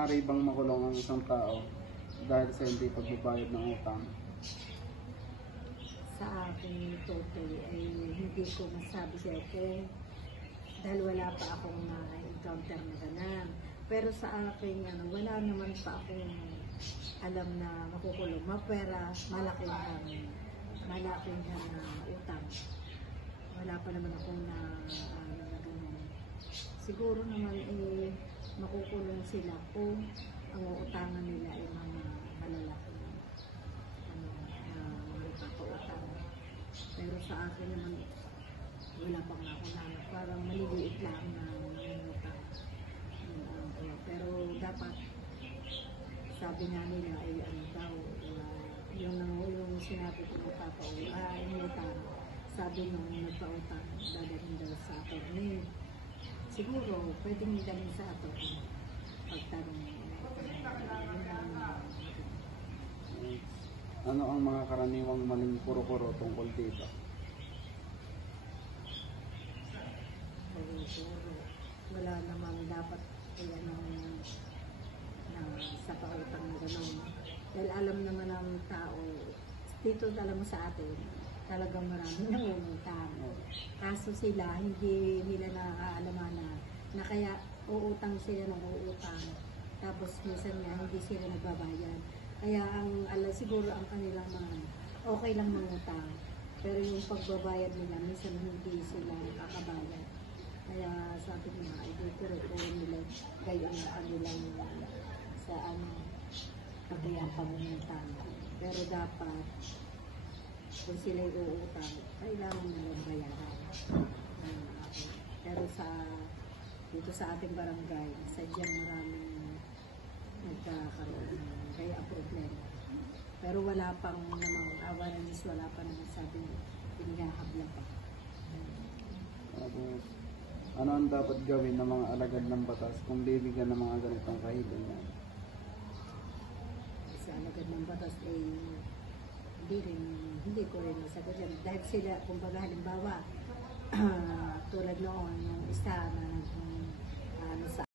maaari bang makulong ang isang tao dahil sa hindi pagbabayad ng utang? Sa aking totoy ay hindi ko masabi sa'yo kung dahil wala pa akong na-encounter na ganun. Pero sa akin, wala naman pa akong alam na makukulong. Mapera, malaking utang. Wala pa naman akong na ganun. Siguro naman makukulong sila kung ang uutangan nila ay mga malalaki mga ipapautang. Pero sa akin naman, wala pa nga ako naman. Parang maliliit lang na utang. Pero dapat, sabi nga nila ay yung sinabi ko ng utang, sabi nung nagpautang, dadalhin daw sa attorney. Siguro, pwedeng dalhin sa attorney. Pagtanong Ano ang mga karaniwang maling kuro-kuro tungkol dito? wala namang dapat na sa pautang na gano'n. Dahil alam naman ng tao, dito alam mo sa atin, talagang marami nangungutang. Kaso sila, hindi nila naaalaman na kaya uutang sila ng uutang. Tapos minsan nga, hindi sila nagbabayad. Kaya siguro ang kanilang mga okay lang mangutang. Pero yung pagbabayad nila, minsan hindi sila nakakabayad. Kaya sabi nga, kuro-kuro nila kayo ang kanilang sa kagayang pangungutang. Pero dapat, kung sila uutang, kailangan nilang bayaran. Pero dito sa ating barangay, sadyang maraming nagkakaroon ng kaya problema. Pero wala pang namang awareness, wala pa namang sabi pinihahabla pa. Ano ang dapat gawin ng mga alagad ng batas kung bibigyan ng mga ganitong kahilingan? Sa alagad ng batas ay hindi ko rin masagot yan. Dahil sila, kumbaga halimbawa, tulad noon, yung isa na sa